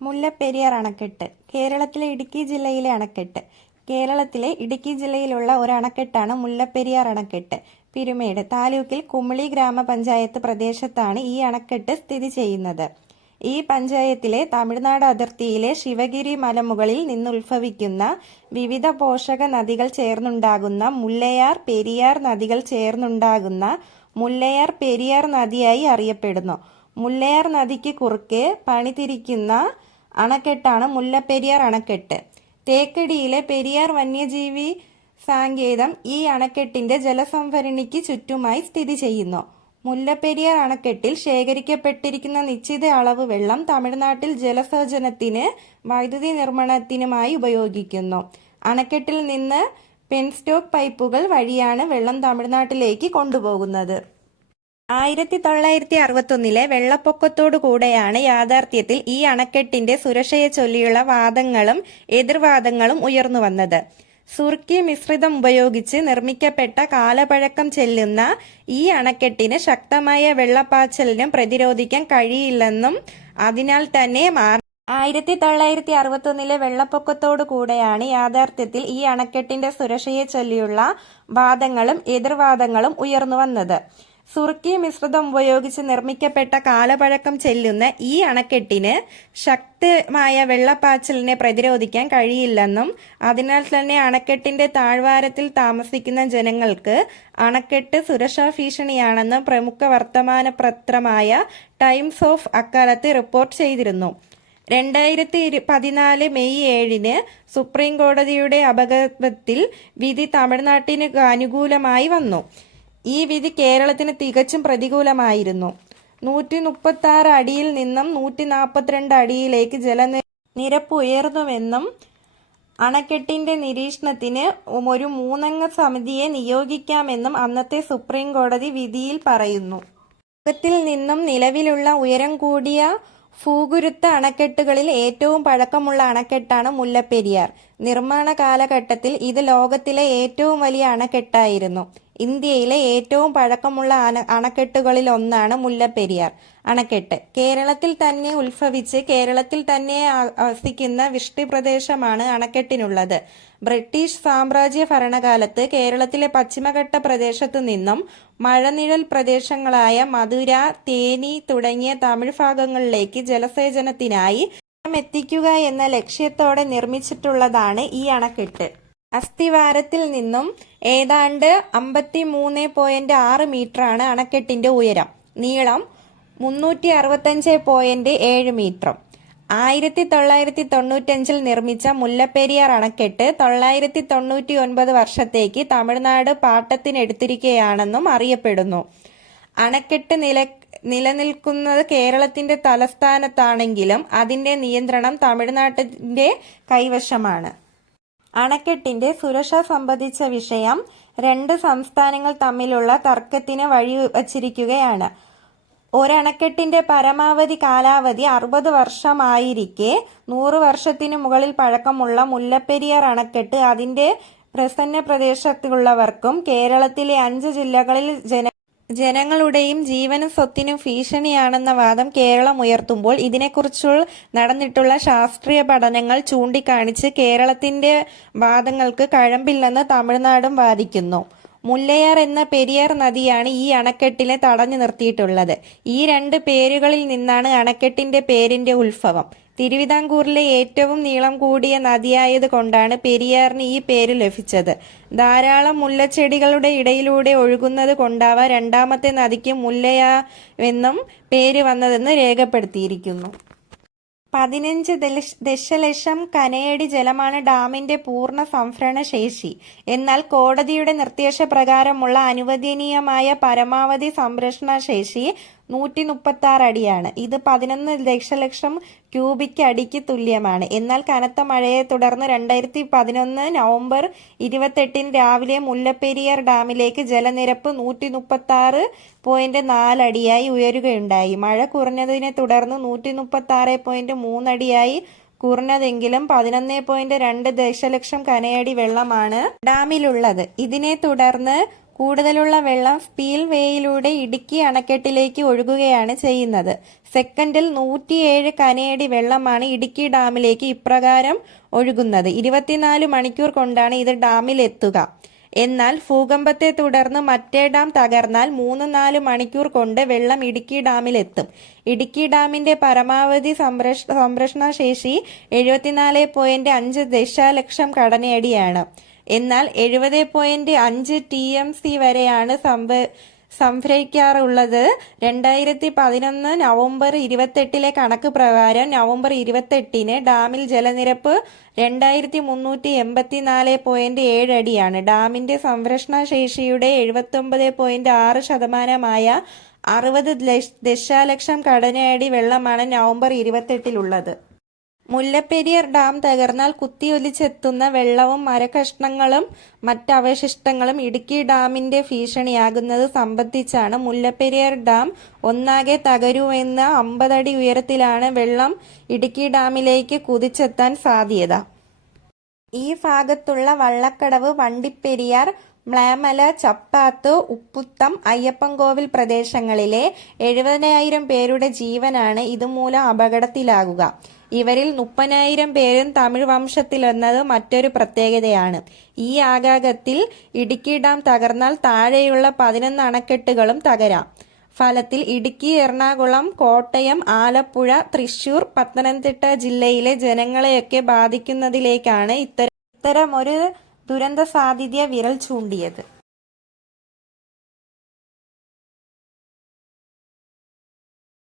മുല്ലപ്പെരിയാർ അണക്കെട്ട് കേരളത്തിലെ ഇടുക്കി ജില്ലയിലെ അണക്കെട്ട്. കേരളത്തിലെ ഇടുക്കി ജില്ലയിലുള്ള ഒരു അണക്കെട്ടാണ് മുല്ലപ്പെരിയാർ അണക്കെട്ട്. പിരുമേട് താലൂക്കിൽ കുമിളി ഗ്രാമപഞ്ചായത്ത് പ്രദേശത്താണ് ഈ അണക്കെട്ട് സ്ഥിതി ചെയ്യുന്നത്. ഈ പഞ്ചായത്തിലെ തമിഴ്നാട് അതിർത്തിയിലെ ശിവഗിരി മലമുകളിൽ നിന്നുത്ഭവിക്കുന്ന വിവിധ പോഷക നദികൾ ചേർന്നുണ്ടാകുന്ന മുല്ലയാർ പെരിയാർ നദികൾ ചേർന്നുണ്ടാകുന്ന മുല്ലയാർ പെരിയാർ നദിയായി അറിയപ്പെടുന്നു. മുല്ലയാർ നദിക്ക് കുറുകെ പണിതിരിക്കുന്ന അണക്കെട്ടാണ് മുല്ലപ്പെരിയാർ അണക്കെട്ട്. തേക്കടിയിലെ പെരിയാർ വന്യജീവി സങ്കേതം ഈ അണക്കെട്ടിന്റെ ജലസംഭരണിക്ക് ചുറ്റുമായി സ്ഥിതി ചെയ്യുന്നു. മുല്ലപ്പെരിയാർ അണക്കെട്ടിൽ ശേഖരിക്കപ്പെട്ടിരിക്കുന്ന നിശ്ചിത അളവ് വെള്ളം തമിഴ്നാട്ടിൽ ജലസേചനത്തിന് വൈദ്യുതി നിർമ്മാണത്തിനുമായി ഉപയോഗിക്കുന്നു. അണക്കെട്ടിൽ നിന്ന് പെൻസ്റ്റോക്ക് പൈപ്പുകൾ വഴിയാണ് വെള്ളം തമിഴ്നാട്ടിലേക്ക് കൊണ്ടുപോകുന്നത്. 1961 വെള്ളപ്പൊക്കത്തോടു കൂടെയാണ് യാഥാർത്ഥ്യത്തിൽ ഈ അണക്കെട്ടിന്റെ സുരക്ഷയെ ചൊല്ലിയുള്ള വാദങ്ങളും എതിർവാദങ്ങളും ഉയർന്നു വന്നത്. സുർക്കി മിശ്രിതം ഉപയോഗിച്ച് നിർമ്മിക്കപ്പെട്ട കാലപഴക്കം ചെല്ലുന്ന ഈ അണക്കെട്ടിന് ശക്തമായ വെള്ളപ്പാച്ചലിനെ പ്രതിരോധിക്കാൻ കഴിയില്ലെന്നും അതിനാൽ തന്നെ 1961 വെള്ളപ്പൊക്കത്തോടു കൂടെയാണ് യാഥാർത്ഥ്യത്തിൽ ഈ അണക്കെട്ടിന്റെ സുരക്ഷയെ ചൊല്ലിയുള്ള വാദങ്ങളും എതിർവാദങ്ങളും ഉയർന്നു വന്നത്. സുർക്കി മിശ്രിതം ഉപയോഗിച്ച് നിർമ്മിക്കപ്പെട്ട കാലപഴക്കം ചെല്ലുന്ന ഈ അണക്കെട്ടിന് ശക്തമായ വെള്ളപ്പാച്ചലിനെ പ്രതിരോധിക്കാൻ കഴിയില്ലെന്നും അതിനാൽ തന്നെ അണക്കെട്ടിന്റെ താഴ്വാരത്തിൽ താമസിക്കുന്ന ജനങ്ങൾക്ക് അണക്കെട്ട് സുരക്ഷാ ഭീഷണിയാണെന്നും പ്രമുഖ വർത്തമാന പത്രമായ ടൈംസ് ഓഫ് അക്കാലത്ത് റിപ്പോർട്ട് ചെയ്തിരുന്നു. 2014 മെയ് 7 സുപ്രീം കോടതിയുടെ അപകടത്തിൽ വിധി തമിഴ്നാട്ടിന് അനുകൂലമായി വന്നു. ഈ വിധി കേരളത്തിന് തികച്ചും പ്രതികൂലമായിരുന്നു. 136 അടിയിൽ നിന്നും 142 അടിയിലേക്ക് ജലനിരപ്പ് ഉയർന്നുവെന്നും അണക്കെട്ടിന്റെ നിരീക്ഷണത്തിന് ഒരു 3-അംഗ സമിതിയെ നിയോഗിക്കാമെന്നും അന്നത്തെ സുപ്രീം കോടതി വിധിയിൽ പറയുന്നു. ലോകത്തിൽ നിന്നും നിലവിലുള്ള ഉയരം കൂടിയ ഭൂഗുരുത്വ അണക്കെട്ടുകളിൽ ഏറ്റവും പഴക്കമുള്ള അണക്കെട്ടാണ് മുല്ലപ്പെരിയാർ. നിർമ്മാണ കാലഘട്ടത്തിൽ ഇത് ലോകത്തിലെ ഏറ്റവും വലിയ അണക്കെട്ടായിരുന്നു. ഇന്ത്യയിലെ ഏറ്റവും പഴക്കമുള്ള അണക്കെട്ടുകളിൽ ഒന്നാണ് മുല്ലപ്പെരിയാർ അണക്കെട്ട്. കേരളത്തിൽ തന്നെ ഉത്ഭവിച്ച് കേരളത്തിൽ തന്നെ വസിക്കുന്ന വൃഷ്ടിപ്രദേശമാണ് അണക്കെട്ടിനുള്ളത്. ബ്രിട്ടീഷ് സാമ്രാജ്യ ഭരണകാലത്ത് കേരളത്തിലെ പശ്ചിമഘട്ട പ്രദേശത്തു നിന്നും മഴനിഴൽ പ്രദേശങ്ങളായ മധുര, തേനി തുടങ്ങിയ തമിഴ് ഭാഗങ്ങളിലേക്ക് ജലസേചനത്തിനായി എത്തിക്കുക എന്ന ലക്ഷ്യത്തോടെ നിർമ്മിച്ചിട്ടുള്ളതാണ് ഈ അണക്കെട്ട്. അസ്ഥിവാരത്തിൽ നിന്നും ഏതാണ്ട് 53.6 മീറ്ററാണ് അണക്കെട്ടിന്റെ ഉയരം. നീളം 365.7 മീറ്ററും. 1995 നിർമ്മിച്ച മുല്ലപ്പെരിയാർ അണക്കെട്ട് 999 വർഷത്തേക്ക് തമിഴ്നാട് പാട്ടത്തിനെടുത്തിരിക്കുകയാണെന്നും അറിയപ്പെടുന്നു. അണക്കെട്ട് നിലനിൽക്കുന്നത് കേരളത്തിന്റെ തലസ്ഥാനത്താണെങ്കിലും അതിന്റെ നിയന്ത്രണം തമിഴ്നാട്ടിന്റെ കൈവശമാണ്. അണക്കെട്ടിന്റെ സുരക്ഷ സംബന്ധിച്ച വിഷയം 2 സംസ്ഥാനങ്ങൾ തമ്മിലുള്ള തർക്കത്തിന് വഴിവച്ചിരിക്കുകയാണ്. ഒരണക്കെട്ടിന്റെ പരമാവധി കാലാവധി 60 വർഷമായിരിക്കെ 100 വർഷത്തിനു മുകളിൽ പഴക്കമുള്ള മുല്ലപ്പെരിയാർ അണക്കെട്ട് അതിന്റെ പ്രസന്ന പ്രദേശത്തുള്ളവർക്കും കേരളത്തിലെ 5 ജില്ലകളിൽ ജനങ്ങളുടെയും ജീവനും സ്വത്തിനും ഭീഷണിയാണെന്ന വാദം കേരളം ഉയർത്തുമ്പോൾ ഇതിനെക്കുറിച്ച് നടന്നിട്ടുള്ള ശാസ്ത്രീയ പഠനങ്ങൾ ചൂണ്ടിക്കാണിച്ച് കേരളത്തിന്റെ വാദങ്ങൾക്ക് കഴമ്പില്ലെന്ന് തമിഴ്നാടും വാദിക്കുന്നു. മുല്ലയാർ എന്ന പെരിയാർ നദിയാണ് ഈ അണക്കെട്ടിനെ തടഞ്ഞു നിർത്തിയിട്ടുള്ളത്. ഈ 2 പേരുകളിൽ നിന്നാണ് അണക്കെട്ടിന്റെ പേരിന്റെ ഉത്ഭവം. തിരുവിതാംകൂറിലെ ഏറ്റവും നീളം കൂടിയ നദിയായത് കൊണ്ടാണ് പെരിയാറിന് ഈ പേര് ലഭിച്ചത്. ധാരാളം മുല്ലച്ചെടികളുടെ ഇടയിലൂടെ ഒഴുകുന്നത് കൊണ്ടാവാം 2ാമത്തെ നദിക്ക് മുല്ലയാവെന്നും പേര് വന്നതെന്ന് രേഖപ്പെടുത്തിയിരിക്കുന്നു. 15 ദശലക്ഷം കനയടി ജലമാണ് ഡാമിന്റെ പൂർണ്ണ സംഭരണ ശേഷി. എന്നാൽ കോടതിയുടെ നിർദ്ദേശപ്രകാരമുള്ള അനുവദനീയമായ പരമാവധി സംഭരണ ശേഷി 136 അടിയാണ്. ഇത് 11 ദശലക്ഷം ക്യൂബിക് അടിക്ക് തുല്യമാണ്. എന്നാൽ കനത്ത മഴയെ തുടർന്ന് 2011 നവംബർ 28 രാവിലെ മുല്ലപ്പെരിയാർ ഡാമിലേക്ക് ജലനിരപ്പ് 136.4 അടിയായി ഉയരുകയുണ്ടായി. മഴ കുറഞ്ഞതിനെ തുടർന്ന് 136.3 അടിയായി കുറഞ്ഞതെങ്കിലും 11.2 ദശലക്ഷം കനയടി വെള്ളമാണ് ഡാമിലുള്ളത്. ഇതിനെ തുടർന്ന് കൂടുതലുള്ള വെള്ളം സ്പീൽ വേയിലൂടെ ഇടുക്കി അണക്കെട്ടിലേക്ക് ഒഴുകുകയാണ് ചെയ്യുന്നത്. സെക്കൻഡിൽ 107 കനയടി വെള്ളമാണ് ഇടുക്കി ഡാമിലേക്ക് ഇപ്രകാരം ഒഴുകുന്നത്. 24 മണിക്കൂർ കൊണ്ടാണ് ഇത് ഡാമിൽ എത്തുക. എന്നാൽ ഭൂകമ്പത്തെ തുടർന്ന് മറ്റേ ഡാം തകർന്നാൽ 3-4 മണിക്കൂർ കൊണ്ട് വെള്ളം ഇടുക്കി ഡാമിലെത്തും. ഇടുക്കി ഡാമിന്റെ പരമാവധി സംരക്ഷണ ശേഷി 74.5 ദശലക്ഷം കടനയടിയാണ്. എന്നാൽ 70.5 TMC വരെയാണ് സംഭരിക്കാറുള്ളത്. 2011 നവംബർ 28 കണക്ക് പ്രകാരം നവംബർ 28 ഡാമിൽ ജലനിരപ്പ് 2384.7 അടിയാണ്. ഡാമിന്റെ സംരക്ഷണ ശേഷിയുടെ 79.6% 60 ദശലക്ഷം കടനയടി വെള്ളമാണ് നവംബർ 28 മുല്ലപ്പെരിയാർ ഡാം തകർന്നാൽ കുത്തിയൊലിച്ചെത്തുന്ന വെള്ളവും മരകഷ്ണങ്ങളും മറ്റവശിഷ്ടങ്ങളും ഇടുക്കി ഡാമിന്റെ ഭീഷണിയാകുന്നത് സംബന്ധിച്ചാണ് മുല്ലപ്പെരിയാർ ഡാം ഒന്നാകെ തകരുമെന്ന 50 അടി ഉയരത്തിലാണ് വെള്ളം ഇടുക്കി ഡാമിലേക്ക് കുതിച്ചെത്താൻ സാധ്യത. ഈ ഭാഗത്തുള്ള വള്ളക്കടവ്, വണ്ടിപ്പെരിയാർ, മ്ലാമല, ചപ്പാത്ത്, ഉപ്പുത്തം, അയ്യപ്പൻകോവിൽ പ്രദേശങ്ങളിലെ 70,000 പേരുടെ ജീവനാണ് ഇതുമൂലം അപകടത്തിലാകുക. ഇവരിൽ 30,000 പേരും തമിഴ് വംശത്തിലെന്നത് മറ്റൊരു പ്രത്യേകതയാണ്. ഈ ആഘാതത്തിൽ ഇടുക്കി ഡാം തകർന്നാൽ താഴെയുള്ള 11 അണക്കെട്ടുകളും തകരാം. ഫലത്തിൽ ഇടുക്കി, എറണാകുളം, കോട്ടയം, ആലപ്പുഴ, തൃശൂർ, പത്തനംതിട്ട ജില്ലയിലെ ജനങ്ങളെയൊക്കെ ബാധിക്കുന്നതിലേക്കാണ് ഇത്തരമൊരു ദുരന്ത സാധ്യത വിരൽ ചൂണ്ടിയത്.